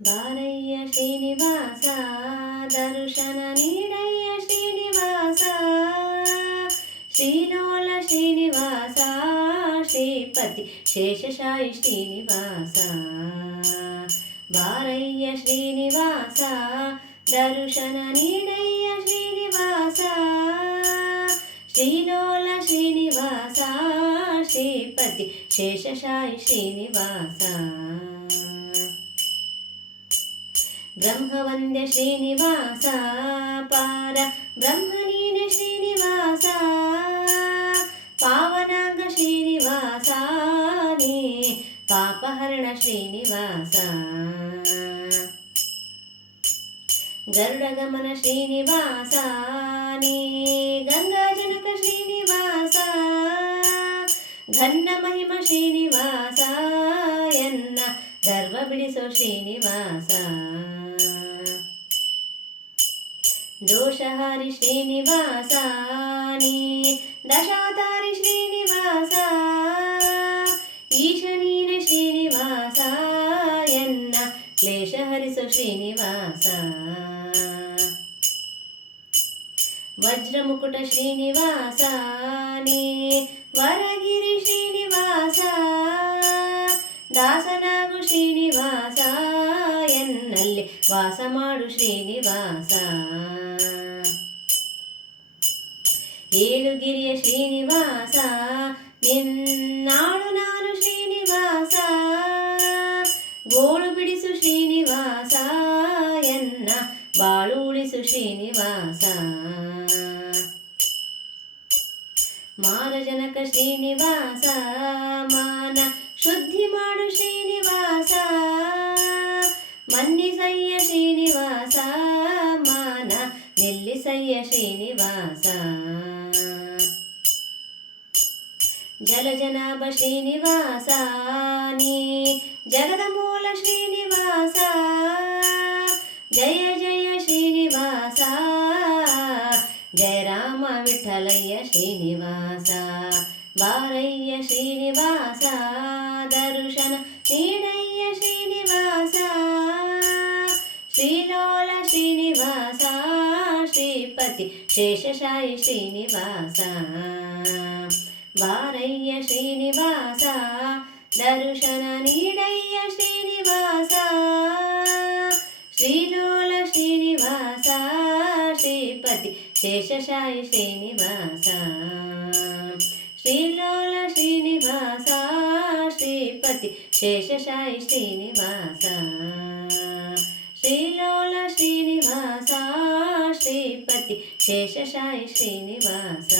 బాలయ్య శ్రీనివాస దర్శన నీడయ్య శ్రీనివాస శ్రీలోల శ్రీనివాస శ్రీపతి శేషశాయి శ్రీనివాస బాలయ్య శ్రీనివాస దర్శన నీడయ్య శ్రీనివాస శ్రీలోల శ్రీనివాస శ్రీపతి శేషశాయి శ్రీనివాస. ಬ್ರಹ್ಮವಂದ್ಯ ಶ್ರೀನಿವಾಸ ಪಾರ ಬ್ರಹ್ಮನೀನ ಶ್ರೀನಿವಾಸ ಪಾವನಾಂಗ ಶ್ರೀನಿವಾಸ ನೀ ಪಾಪಹರಣ ಶ್ರೀನಿವಾಸ ಗರುಡಗಮನ ಶ್ರೀನಿವಾಸ ನೀ ಗಂಗಾಜನಕ ಶ್ರೀನಿವಾಸ ಘನ್ನಮ ಗರ್ವಬಿಡಿಸೋ ಶ್ರೀನಿವಾಸ ದೋಷಹಾರಿ ಶ್ರೀನಿವಾಸ ನೀ ದಶಾವತಾರಿ ಶ್ರೀನಿವಾಸ ಈಶನೀನ ಶ್ರೀನಿವಾಸ ಎನ್ನ ಕ್ಲೇಶ ಹರಿಸೋ ಶ್ರೀನಿವಾಸ ವಜ್ರಮುಕುಟ ಶ್ರೀನಿವಾಸ ವಾಸ ಮಾಡು ಶ್ರೀನಿವಾಸ. ಏಳುಗಿರಿಯ ಶ್ರೀನಿವಾಸ, ನಿನ್ನಾಳು ನಾನು ಶ್ರೀನಿವಾಸ. ಗೋಳು ಬಿಡಿಸು ಶ್ರೀನಿವಾಸ, ಎನ್ನ ಬಾಳು ಉಳಿಸು ಶ್ರೀನಿವಾಸ. ಮಾನಜನಕ ಶ್ರೀನಿವಾಸ, ಮಾನ ಶುದ್ಧಿ ಮಾಡು ಶ್ರೀನಿವಾಸ. ಮನ್ನಿಸಯ್ಯ ప్రియ శ్రీనివాస జలజనాభ శ్రీనివాసాని జగదమూల శ్రీనివాస. జయ జయ శ్రీనివాస జయ రామ విఠలయ్య శ్రీనివాస. బారయ్య శ్రీనివాస. శేషశాయి శ్రీనివాస. వారయ్య శ్రీనివాస దర్శన నీడయ్య శ్రీనివాస. శ్రీలోల శ్రీనివాస శ్రీపతి శేషశాయి శ్రీనివాస. శ్రీలోల శ్రీనివాస శ్రీపతి శేషశాయి శ్రీనివాస. శేషశాయి శ్రీనివాస.